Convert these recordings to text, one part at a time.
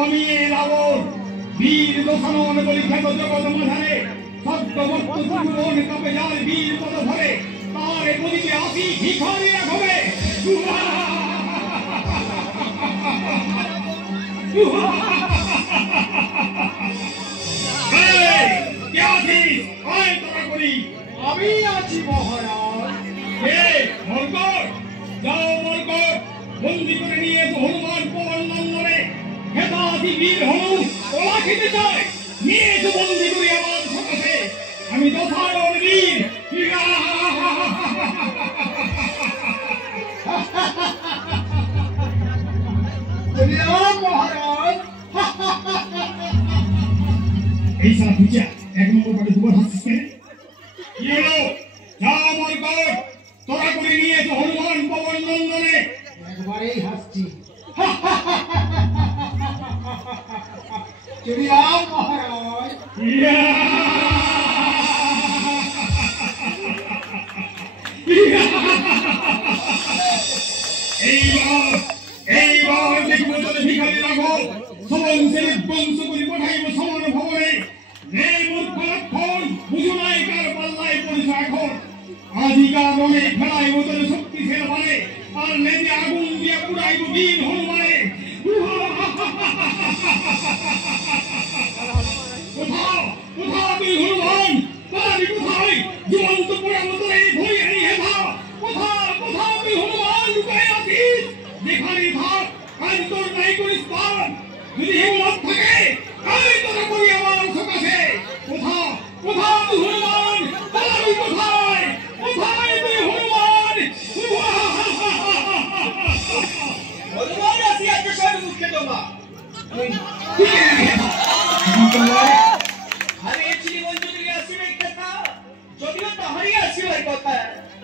আমি রাবণ বীর দশানন বলি খ্যাত জগৎ মাঝারে সত্যবর্ত জীবন কাপে যার বীর পদ ধরে তার বলিতে আসি ভিখারি রাখবে আমি আছি মহারাজ। যাও মরকট বন্দি করে নিয়ে এসো হনুমান পবন নন্দনে হেতাধি বীর হনু ওলা খেতে চায় নিয়ে এসো বন্দি করে আমার সকাশে আমি দশানন বীর মহারাজ এই সারা পূজা এক নম্বর পাটে দুবার হাসছিস কেন? কি হলো? যাও মরকট তোরা করে নিয়ে এসো হনুমান পবন নন্দনে একবারেই হাসছি। মহারাজ এইবার দেখবো তোদের ভিখারি রাখো সমন সেনের বংশ করে পাঠাইব সমন ভবনে নে মূর্খ লক্ষণ বুঝু নাই কার পাল্লায় পড়েছে এখন আজিকার রণে ফেলাইব তোদের শক্তিশীল বলে আর লেজে আগুন দিয়ে পুড়াইব বীর হনুমানে কোথাও কোথাও তুই হনুমান পারি কোথায় জীবন্ত পোড়া মতরে ভই হারি হেথা কোথাও কোথাও তুই হনুমান লুকায় আছিস যেখানে থাক আজ তোর নাই করিস পান যদি হিম্মত থাকে আমি তোরা করি আমার সকাশে কোথাও কোথাও তুই হনুমান পারি কোথায় কোথায় তুই হনুমান হনুমান আসিয়াছে সন্মুখে তোমা আরে শ্রীমঞ্জুরি আসিবে কথা যদিও তাহারই আসিবার কথা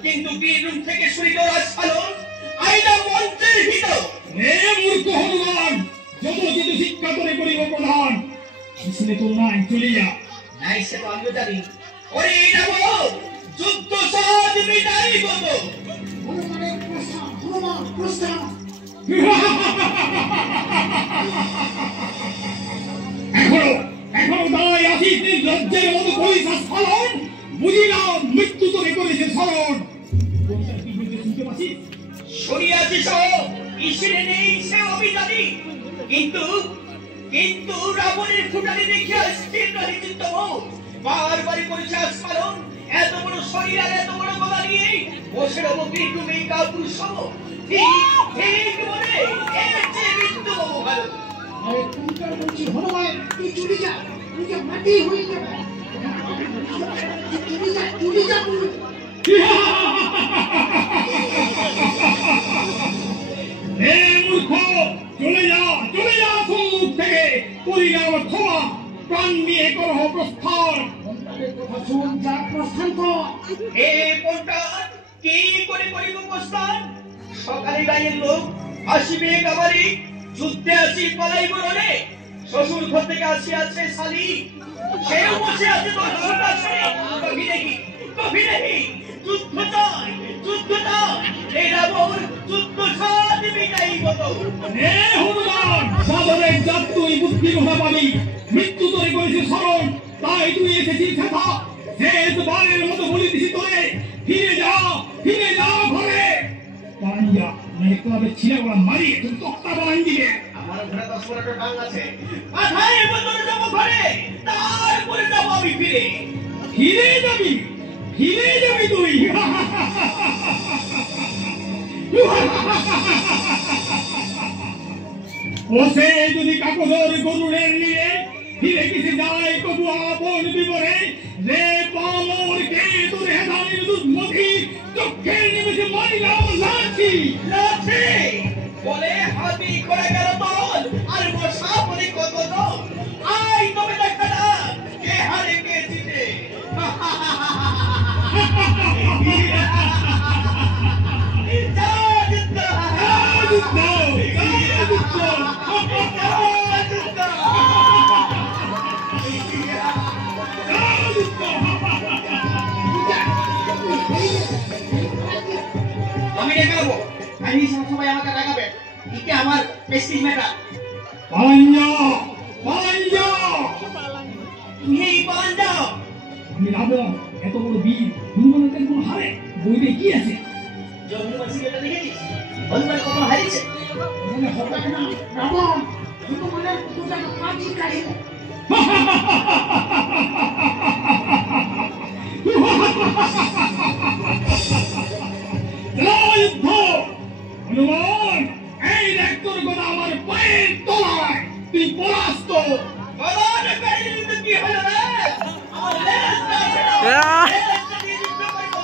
কিন্তু বীর রুম থেকে শুনিল রাজপালন আইনা মন্ত্রের ভিতর হে মূর্খ হনুমান যথোচিত শিক্ষা করে করিব প্রধান শুনে তোর নাই চলে যা নাই সে তো আমিও জানি ওরে রাবণ যুদ্ধ সহজ মিটাই কত হনুমানের প্রস্থান হনুমান প্রস্থান এখনো দাঁড়ায় আছিস লজ্জের মতো করিস স্মরণ বুঝিলাম মৃত্যু তোকে করেছে স্মরণ শুনতে পাচ্ছিস সরিয়াছি সহ ঈশ্বরে নেই সে আমি জানি কিন্তু কিন্তু রাবণের ফুটানি দেখে স্থির রহি চিত্ত বারবারই করেছে আস্ফালন এত বড় শরীর আর এত বড় গলা নিয়ে বসে রব কিন্তু মেয়ে কাপুরুষ ঠিক ঠিক বলে এর চেয়ে মৃত্যু হবো ভালো আরে তুমি তো বলছি হনুমান তুই চলে যা তুই যে মাটি হয়ে যাবে চলে যা হে মূর্খ চলে যা সম্মুখ থেকে করিলাম ক্ষমা প্রাণ নিয়ে করহ প্রস্থান কথা শুন যা প্রস্থান কর এ কোনটা কি করে করিব প্রস্থান সকালে গায়ের লোক আসিবে কাবারি যুদ্ধে আসি পালাইব রণে শ্বশুর ঘর থেকে আসিয়াছে শালি সেও বসে আছে তোর শ্বশুর আছে কবি নেই যুদ্ধ চাই এই রাবণ যুদ্ধ সাথ মিটাই কত হে হনুমান সাধনের জাত তুই বুদ্ধি কথা পাবি মৃত্যু তোরে করেছে স্মরণ তাই তুই এসেছিস কথা শেষবারের মতো বলিতেছি তোরে ফিরে যা ঘরে পানিয়া মানে ক্লাবে ছিঁড়ে ওরা মারিয়ে তুমি তক্তা বানাই দিবে আমার ঘরে 10-12টা ডাং আছে মাথায় বদলে যাবো ঘরে তারপরে যাবো আমি ফিরে যাবি তুই ওসে যদি কাকদর গরুরের নিয়ে ফিরে কিছু যায় কবু আপন বিবরে রে পামর কে তোর হেদানির দুর্মতি চোখের নিমেষে মারিলাম লাঠি বলে হাতি করে গেল দল আর মশা বলে কত দল আই তবে দেখা না কে হারে কে জিতে আমি দেখাবো আমি সবাই আমাকে দেখাবে এটা আমার প্রেস্টিজ ম্যাটার পালাঞ্জা পালাঞ্জা তুমি পালান যাও। আমি রাবণ এত বড় বীর হনুমানের কোন হারে বইতে কি আছে হনুমান সিনেমাটা দেখেছিস? হনুমান কখন হারিয়েছে? এখানে হবে না রাবণ হনুমানের পূজাটা কাজই কাজে যুদ্ধ হনুমান এই দেখ তোর কথা আমার পায়ের তলায় তুই পরাস্ত ভগবান কাহিনীতে কি হলো রে? আমার লেজটা আছে না? লেজটা দিয়ে যুদ্ধ করবো।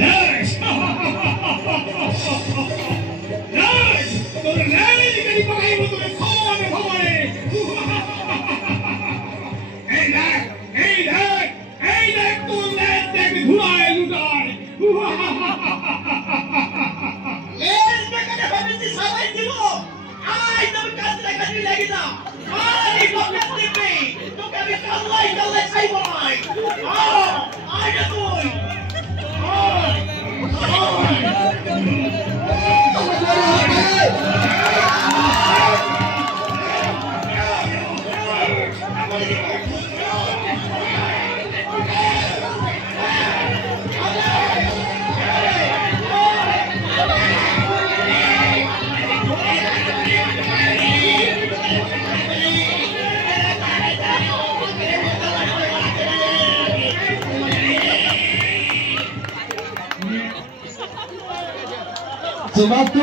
লেজ লেজ তোর লেজ গড়ি পাকাইবো তোর সমানে সমানে এই দেখ তোর লেজ দেখ ধুলায় লুটায় লেজটাকে ভাবেছি সবাই দিব। আয় তুমি কাজটা কাজে লেগে যা। আয় তোকে দিবি। তোকে আমি কাল্লাই কাল্লাই খাইব আয়। আয় না তুই। সুমাত্র